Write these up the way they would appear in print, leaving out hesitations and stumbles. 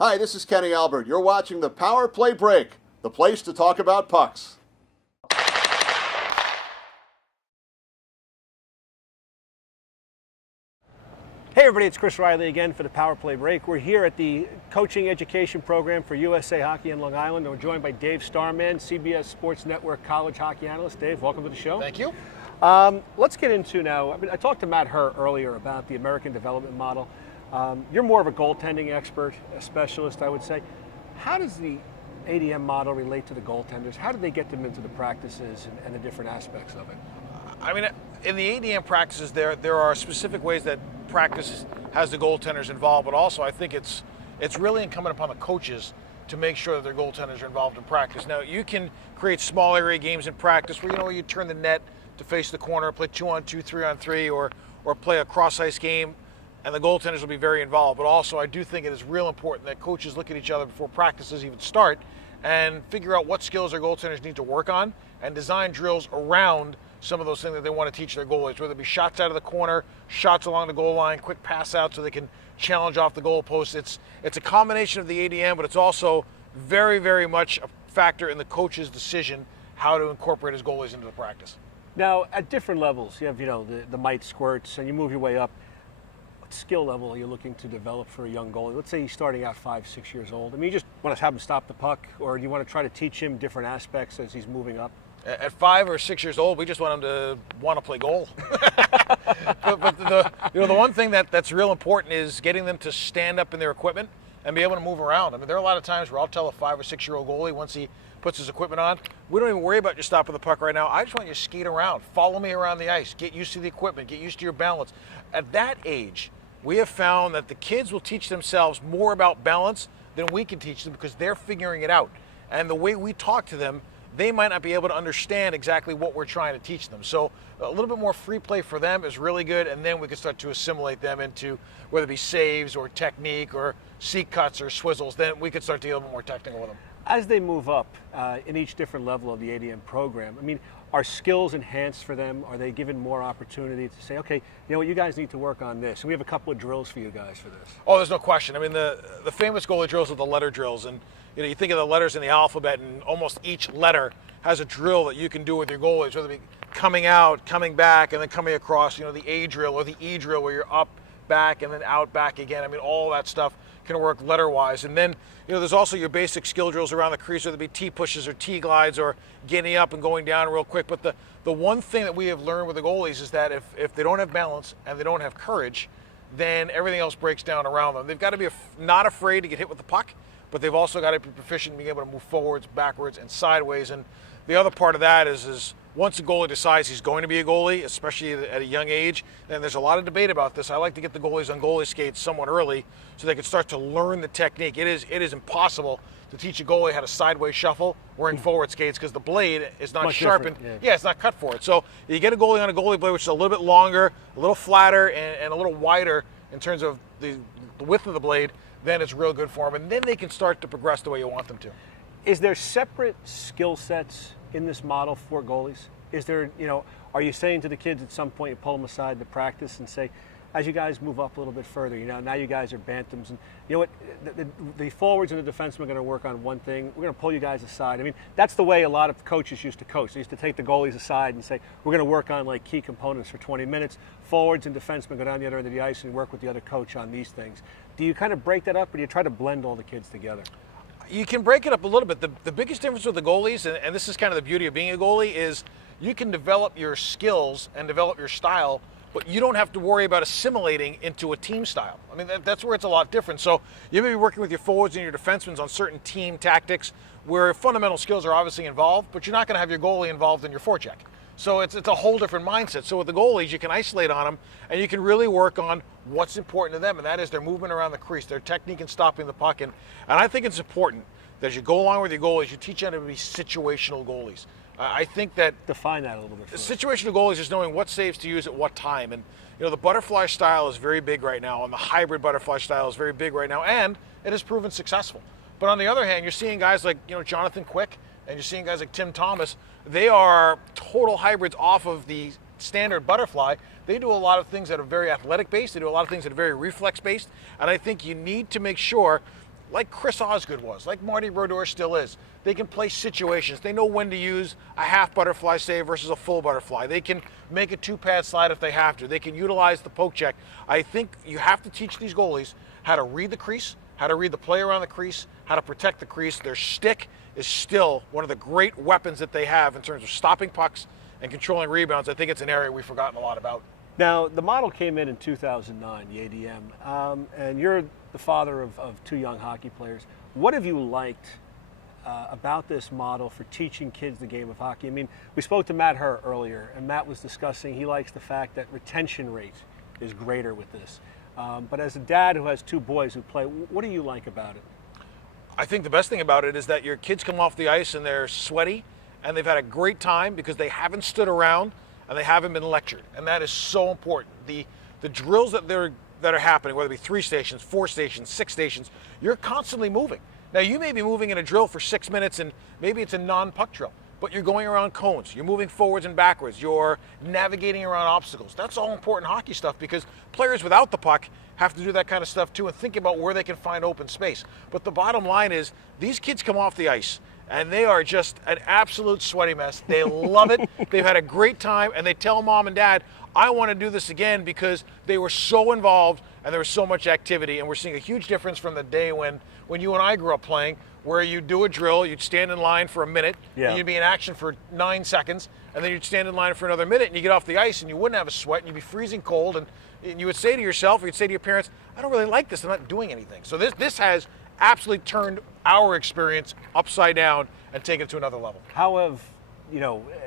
Hi, this is Kenny Albert. You're watching the Power Play Break, the place to talk about pucks. Hey everybody, it's Chris Riley again for the Power Play Break. We're here at the coaching education program for USA Hockey in Long Island. We're joined by Dave Starman, CBS Sports Network college hockey analyst. Dave, welcome to the show. Thank you. Let's get into now, I talked to Matt Herr earlier about the American development model. You're more of a goaltending expert, a specialist, I would say. How does the ADM model relate to the goaltenders? How do they get them into the practices and the different aspects of it? I mean, in the ADM practices, there are specific ways that practice has the goaltenders involved, but also I think it's really incumbent upon the coaches to make sure that their goaltenders are involved in practice. Now, you can create small area games in practice where you turn the net to face the corner, play 2-on-2, 3-on-3, or play a cross-ice game, and the goaltenders will be very involved. But also, I do think it is real important that coaches look at each other before practices even start and figure out what skills their goaltenders need to work on and design drills around some of those things that they want to teach their goalies, whether it be shots out of the corner, shots along the goal line, quick pass out so they can challenge off the goalpost. It's a combination of the ADM, but it's also very, very much a factor in the coach's decision how to incorporate his goalies into the practice. Now, at different levels, you have the mite squirts, and you move your way up. What skill level are you looking to develop for a young goalie? Let's say he's starting out 5-6 years old. I mean, you just want to have him stop the puck, or do you want to try to teach him different aspects as he's moving up? At 5 or 6 years old, we just want them to want to play goal. but the one thing that's real important is getting them to stand up in their equipment and be able to move around. I mean, there are a lot of times where I'll tell a 5 or 6 year old goalie once he puts his equipment on, we don't even worry about you stopping the puck right now. I just want you to skate around, follow me around the ice, get used to the equipment, get used to your balance. At that age, we have found that the kids will teach themselves more about balance than we can teach them because they're figuring it out. And the way we talk to them, they might not be able to understand exactly what we're trying to teach them. So a little bit more free play for them is really good, and then we can start to assimilate them into whether it be saves or technique or seat cuts or swizzles. Then we could start to get a little bit more technical with them. As they move up in each different level of the ADM program, I mean, are skills enhanced for them? Are they given more opportunity to say, okay, you know what, you guys need to work on this? And we have a couple of drills for you guys for this. Oh, there's no question. I mean, the famous goalie drills are the letter drills, and you think of the letters in the alphabet, and almost each letter has a drill that you can do with your goalies, whether it be coming out, coming back, and then coming across, the A drill or the E drill where you're up, back, and then out, back again. I mean, all that stuff can work letter-wise. And then, there's also your basic skill drills around the crease, whether it be T-pushes or T-glides or getting up and going down real quick. But the one thing that we have learned with the goalies is that if they don't have balance and they don't have courage, then everything else breaks down around them. They've got to be not afraid to get hit with the puck, but they've also got to be proficient in being able to move forwards, backwards, and sideways. And the other part of that is once a goalie decides he's going to be a goalie, especially at a young age, and there's a lot of debate about this, I like to get the goalies on goalie skates somewhat early so they can start to learn the technique. It is impossible to teach a goalie how to sideways shuffle wearing forward skates because the blade is not sharpened. Yeah, it's not cut for it. So you get a goalie on a goalie blade which is a little bit longer, a little flatter, and a little wider in terms of the width of the blade, then it's real good for them. And then they can start to progress the way you want them to. Is there separate skill sets in this model for goalies? Is there, are you saying to the kids at some point, you pull them aside to practice and say, as you guys move up a little bit further, now you guys are bantams, and you know what, the forwards and the defensemen are going to work on one thing. We're going to pull you guys aside. I mean, that's the way a lot of coaches used to coach. They used to take the goalies aside and say, we're going to work on like key components for 20 minutes. Forwards and defensemen go down the other end of the ice and work with the other coach on these things. Do you kind of break that up, or do you try to blend all the kids together? You can break it up a little bit. The biggest difference with the goalies, and this is kind of the beauty of being a goalie, is you can develop your skills and develop your style, but you don't have to worry about assimilating into a team style. I mean, that's where it's a lot different. So you may be working with your forwards and your defensemen on certain team tactics where fundamental skills are obviously involved, but you're not going to have your goalie involved in your forecheck. So it's a whole different mindset. So with the goalies, you can isolate on them, and you can really work on what's important to them, and that is their movement around the crease, their technique in stopping the puck. And I think it's important that as you go along with your goalies, you teach them to be situational goalies. I think that define that a little bit. Situational goalies is knowing what saves to use at what time, and the butterfly style is very big right now, and the hybrid butterfly style is very big right now, and it has proven successful. But on the other hand, you're seeing guys like Jonathan Quick, and you're seeing guys like Tim Thomas. They are total hybrids off of the standard butterfly. They do a lot of things that are very athletic based. They do a lot of things that are very reflex based, and I think you need to make sure like Chris Osgood was, like Marty Brodeur still is. They can play situations. They know when to use a half butterfly save versus a full butterfly. They can make a 2-pad slide if they have to. They can utilize the poke check. I think you have to teach these goalies how to read the crease, how to read the play around the crease, how to protect the crease. Their stick is still one of the great weapons that they have in terms of stopping pucks and controlling rebounds. I think it's an area we've forgotten a lot about. Now, the model came in 2009, the ADM, and you're the father of 2 young hockey players. What have you liked about this model for teaching kids the game of hockey? I mean, we spoke to Matt Herr earlier, and Matt was discussing he likes the fact that retention rate is greater with this. But as a dad who has 2 boys who play, what do you like about it? I think the best thing about it is that your kids come off the ice and they're sweaty and they've had a great time because they haven't stood around and they haven't been lectured. And that is so important. The drills that are happening, whether it be 3 stations, 4 stations, 6 stations, you're constantly moving. Now, you may be moving in a drill for 6 minutes and maybe it's a non-puck drill, but you're going around cones, you're moving forwards and backwards, you're navigating around obstacles. That's all important hockey stuff because players without the puck have to do that kind of stuff too and think about where they can find open space. But the bottom line is these kids come off the ice and they are just an absolute sweaty mess. They love it. They've had a great time and they tell mom and dad, I want to do this again because they were so involved and there was so much activity. And we're seeing a huge difference from the day when you and I grew up playing, where you'd do a drill, you'd stand in line for a minute, and you'd be in action for 9 seconds, and then you'd stand in line for another minute, and you get off the ice and you wouldn't have a sweat and you'd be freezing cold, and you would say to yourself, or you'd say to your parents, I don't really like this, I'm not doing anything. So this has absolutely turned our experience upside down and taken it to another level. How have,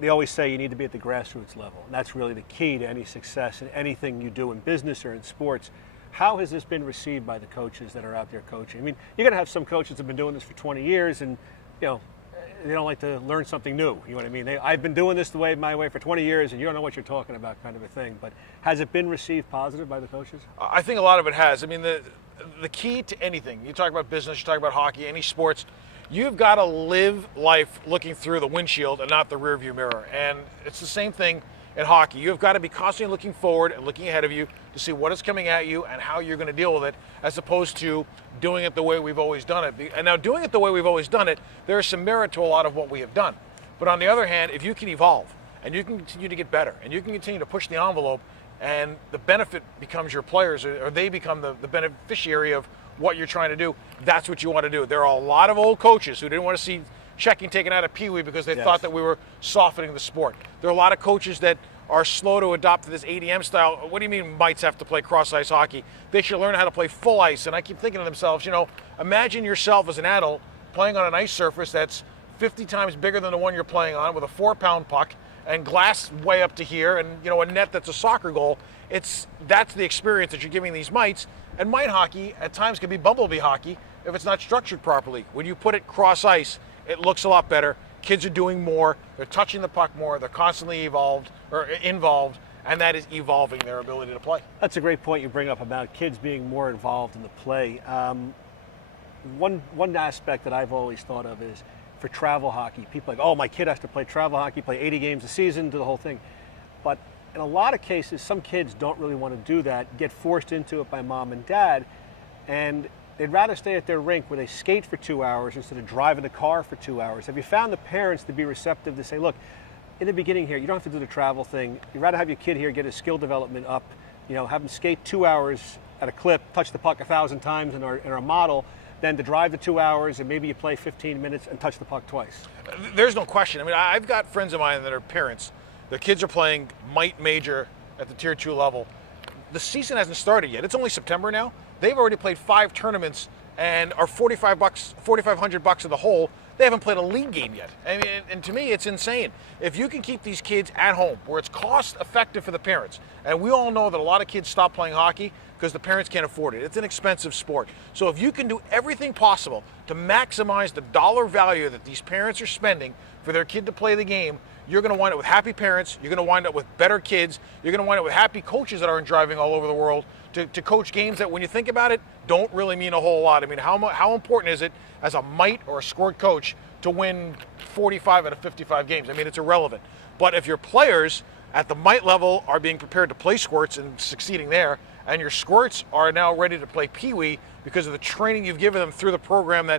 they always say you need to be at the grassroots level, and that's really the key to any success in anything you do in business or in sports. How has this been received by the coaches that are out there coaching? I mean, you're going to have some coaches that have been doing this for 20 years and, they don't like to learn something new. You know what I mean? I've been doing this my way for 20 years and you don't know what you're talking about kind of a thing. But has it been received positive by the coaches? I think a lot of it has. I mean, the key to anything, you talk about business, you talk about hockey, any sports, you've got to live life looking through the windshield and not the rearview mirror. And it's the same thing in hockey. You've got to be constantly looking forward and looking ahead of you to see what is coming at you and how you're going to deal with it, as opposed to doing it the way we've always done it. And now doing it the way we've always done it, there is some merit to a lot of what we have done. But on the other hand, if you can evolve and you can continue to get better and you can continue to push the envelope and the benefit becomes your players, or they become the beneficiary of what you're trying to do, that's what you want to do. There are a lot of old coaches who didn't want to see checking taken out of Pee Wee because they thought that we were softening the sport. There are a lot of coaches that are slow to adopt this ADM style. What do you mean mites have to play cross-ice hockey? They should learn how to play full ice. And I keep thinking to themselves, imagine yourself as an adult playing on an ice surface that's 50 times bigger than the one you're playing on with a 4-pound puck and glass way up to here and, a net that's a soccer goal. That's the experience that you're giving these mites. And mite hockey at times can be bumblebee hockey if it's not structured properly. When you put it cross-ice, it looks a lot better. Kids are doing more. They're touching the puck more. They're constantly involved, and that is evolving their ability to play. That's a great point you bring up about kids being more involved in the play. One aspect that I've always thought of is for travel hockey. People are like, oh, my kid has to play travel hockey, play 80 games a season, do the whole thing. But in a lot of cases, some kids don't really want to do that, get forced into it by mom and dad, and they'd rather stay at their rink where they skate for 2 hours instead of driving the car for 2 hours. Have you found the parents to be receptive to say, look, in the beginning here, you don't have to do the travel thing. You'd rather have your kid here get his skill development up, have him skate 2 hours at a clip, touch the puck 1,000 times in our model, than to drive the 2 hours and maybe you play 15 minutes and touch the puck twice. There's no question. I mean, I've got friends of mine that are parents. Their kids are playing mite major at the Tier 2 level. The season hasn't started yet. It's only September now. They've already played 5 tournaments and are $4,500 of the whole. They haven't played a league game yet. I mean, and to me, it's insane. If you can keep these kids at home, where it's cost effective for the parents, and we all know that a lot of kids stop playing hockey because the parents can't afford it. It's an expensive sport. So if you can do everything possible to maximize the dollar value that these parents are spending for their kid to play the game, you're going to wind up with happy parents, you're going to wind up with better kids, you're going to wind up with happy coaches that aren't driving all over the world to coach games that, when you think about it, don't really mean a whole lot. I mean, how important is it as a mite or a scored coach to win 45 out of 55 games? I mean, it's irrelevant. But if your players at the mite level are being prepared to play squirts and succeeding there, and your squirts are now ready to play Pee Wee, because of the training you've given them through the program,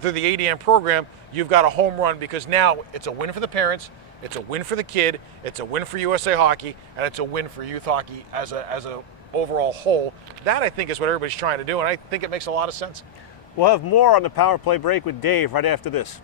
through the ADM program, you've got a home run, because now it's a win for the parents, it's a win for the kid, it's a win for USA Hockey, and it's a win for youth hockey as a overall whole. That, I think, is what everybody's trying to do, and I think it makes a lot of sense. We'll have more on the Power Play Break with Dave right after this.